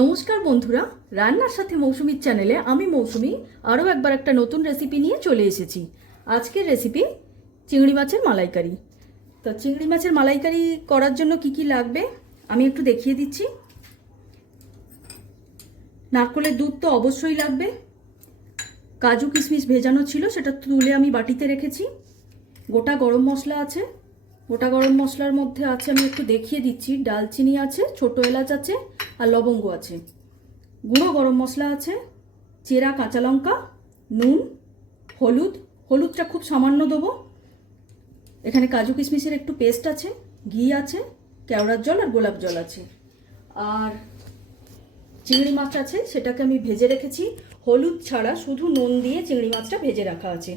নমস্কার বন্ধুরা, রান্নার সাথে মৌসুমির চ্যানেলে আমি মৌসুমি আরও একবার একটা নতুন রেসিপি নিয়ে চলে এসেছি। আজকের রেসিপি চিংড়ি মাছের মালাইকারি। তো চিংড়ি মাছের মালাইকারি করার জন্য কি কি লাগবে আমি একটু দেখিয়ে দিচ্ছি। নারকলের দুধ তো অবশ্যই লাগবে। কাজু কিশমিশ ভেজানো ছিল, সেটা তুলে আমি বাটিতে রেখেছি। গোটা গরম মশলা আছে। গোটা গরম মশলার মধ্যে আছে, আমি একটু দেখিয়ে দিচ্ছি। ডালচিনি আছে, ছোট এলাচ আছে আর লবঙ্গ আছে। গুঁড়ো গরম মশলা আছে, চেরা কাঁচা লঙ্কা, নুন, হলুদ। হলুদটা খুব সামান্য দেবো। এখানে কাজু কিশমিশের একটু পেস্ট আছে, ঘি আছে, কেওড়ার জল আর গোলাপ জল আছে। আর চিংড়ি মাছ আছে, সেটাকে আমি ভেজে রেখেছি। হলুদ ছাড়া শুধু নুন দিয়ে চিংড়ি মাছটা ভেজে রাখা আছে।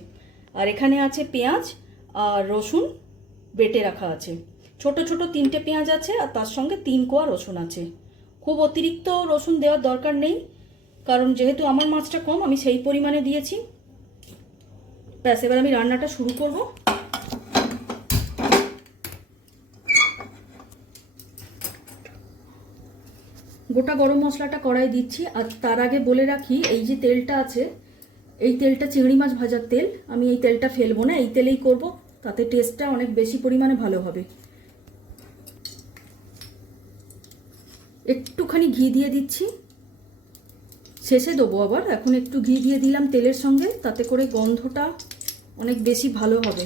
আর এখানে আছে পেঁয়াজ আর রসুন বেটে রাখা আছে। ছোট ছোট তিনটে পেঁয়াজ আছে আর তার সঙ্গে তিন কোয়া রসুন আছে। খুব অতিরিক্ত রসুন দেওয়ার দরকার নেই, কারণ যেহেতু আমার মাছটা কম, আমি সেই পরিমাণে দিয়েছি। ব্যাস, এবার আমি রান্নাটা শুরু করব। গোটা গরম মশলাটা কড়াই দিচ্ছি, আর তার আগে বলে রাখি, এই যে তেলটা আছে, এই তেলটা চিংড়ি মাছ ভাজার তেল, আমি এই তেলটা ফেলব না, এই তেলেই করব, তাতে টেস্টটা অনেক বেশি পরিমাণে ভালো হবে। একটুখানি ঘি দিয়ে দিচ্ছি। শেষে দেবো আবার। এখন একটু ঘি দিয়ে দিলাম তেলের সঙ্গে, তাতে করে গন্ধটা অনেক বেশি ভালো হবে।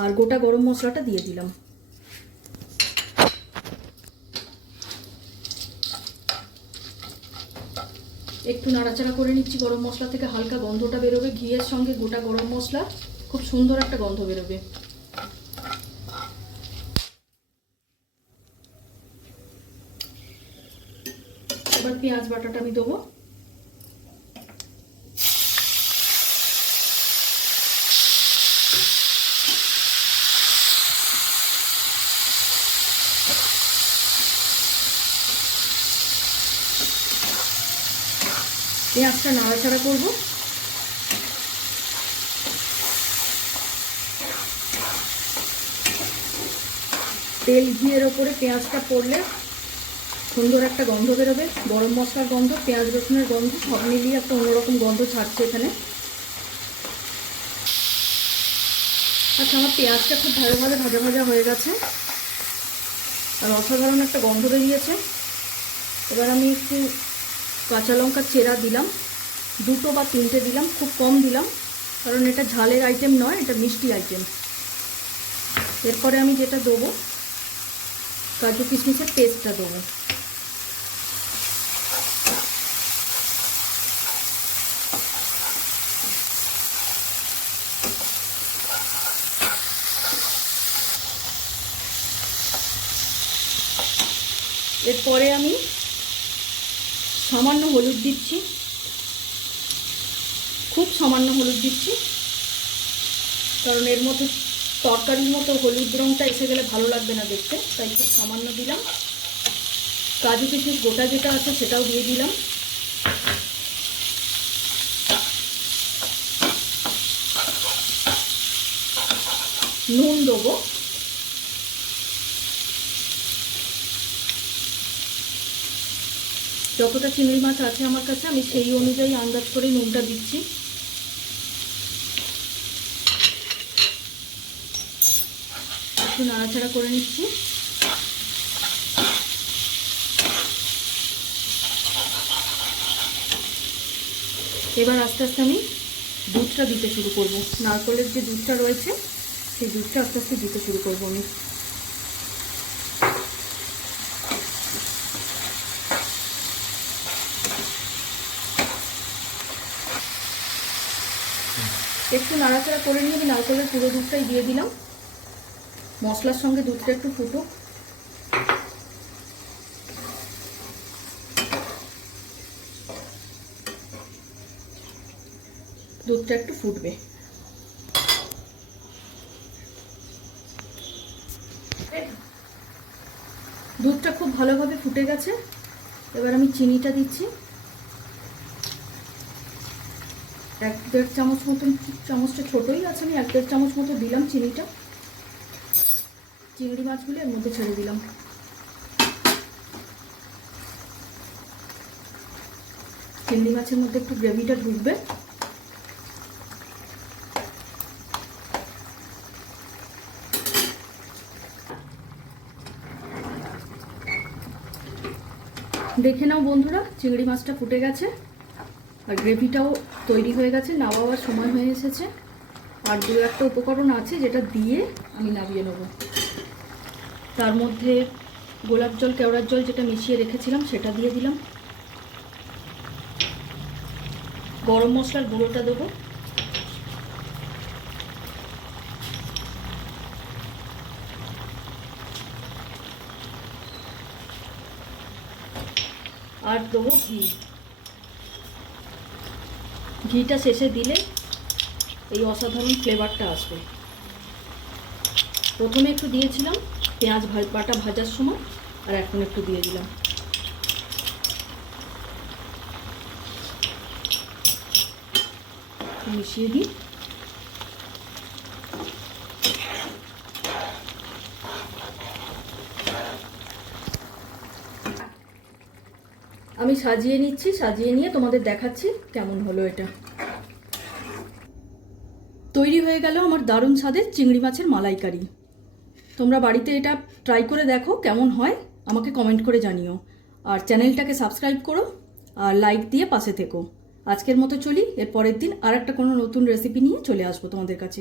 আর গোটা গরম মশলাটা দিয়ে দিলাম। একটু নাড়াচাড়া করে নিচ্ছি, গরম মশলা থেকে হালকা গন্ধটা বেরোবে। ঘিয়ের সঙ্গে গোটা গরম মশলা, খুব সুন্দর একটা গন্ধ বেরোবে। পেঁয়াজ বাটাটা আমি দেবো। পেঁয়াজটা নাড়াচাড়া করব। তেল ঘিয়ের ওপরে পেঁয়াজটা পড়লে সুন্দর একটা গন্ধ বেরোবে, গরম মশলার গন্ধ, পেঁয়াজ রসুনের গন্ধ, সব মিলিয়ে একটা অন্যরকম গন্ধ ছাড়ছে এখানে। আচ্ছা আমার পেঁয়াজটা খুব ভালোভাবে ভাজা ভাজা হয়ে গেছে। আর অসাধারণ একটা গন্ধ বেরিয়েছে। এবার আমি একটু কাঁচা লঙ্কার চেরা দিলাম, দুটো বা তিনটে দিলাম, খুব কম দিলাম, কারণ এটা ঝালের আইটেম নয়, এটা মিষ্টি আইটেম এরপরে আমি যেটা দেবো, কাজু কিশমিশের পেস্টটা দেবো। এরপরে আমি সামান্য হলুদ দিচ্ছি। খুব সামান্য হলুদ দিচ্ছি। কারণ এর মধ্যে তরকারির মতো হলুদ রঙটা এসে গেলে ভালো লাগবে না দেখতে, তাই খুব সামান্য দিলাম। কাজু কিশমিশ গোটা যেটা আছে সেটাও দিয়ে দিলাম। নুন দেবো। যতটা চিংড়ি মাছ আছে আমার কাছে, আমি সেই অনুযায়ী আন্দাজ করে নুনটা দিচ্ছি। একটু নাড়াচাড়া করে নিচ্ছি। এবার আস্তে আস্তে আমি দুধটা দিতে শুরু করব। নারকলের যে দুধটা রয়েছে, সেই দুধটা আস্তে আস্তে দিতে শুরু করব আমি। একটু নাড়াচাড়া করে নিয়ে আমি নারকেলের পুরো দুধটাই দিয়ে দিলাম। মশলার সঙ্গে দুধটা একটু ফুটুক। দুধটা একটু ফুটবে। দুধটা খুব ভালোভাবে ফুটে গেছে। এবার আমি চিনিটা দিচ্ছি। এক দেড় চামচ মতন, চামচটা ছোটোই আছে, আমি এক দেড় চামচ মতো দিলাম চিনিটা। চিংড়ি মাছগুলো এর মধ্যে ছেড়ে দিলাম। চিংড়ি মাছের মধ্যে একটু গ্রেভিটা ঢুকবে। দেখে নাও বন্ধুরা, চিংড়ি মাছটা ফুটে গেছে। আর গ্রেভিটাও তৈরি হয়ে গেছে, নামাবার সময় হয়ে এসেছে। আর দু একটা উপকরণ আছে যেটা দিয়ে আমি নামিয়ে নেব। তার মধ্যে গোলাপ জল, কেওড়ার জল যেটা মিশিয়ে রেখেছিলাম, সেটা দিয়ে দিলাম। গরম মশলার গুঁড়োটা দেবো। আর দেবো ঘি। ঘিটা শেষে দিলে এই অসাধারণ ফ্লেভারটা আসবে। প্রথমে একটু দিয়েছিলাম পেঁয়াজ বাটা ভাজার সময়, আর এখন একটু দিয়ে দিলাম। মিশিয়ে দিই। আমি সাজিয়ে নিচ্ছি, সাজিয়ে নিয়ে তোমাদের দেখাচ্ছি কেমন হলো এটা। তৈরি হয়ে গেল আমার দারুণ স্বাদের চিংড়ি মাছের মালাইকারি। তোমরা বাড়িতে এটা ট্রাই করে দেখো কেমন হয়, আমাকে কমেন্ট করে জানিও। আর চ্যানেলটাকে সাবস্ক্রাইব করো, আর লাইক দিয়ে পাশে থেকো। আজকের মতো চলি, এর পরের দিন আর একটা কোনো নতুন রেসিপি নিয়ে চলে আসব তোমাদের কাছে।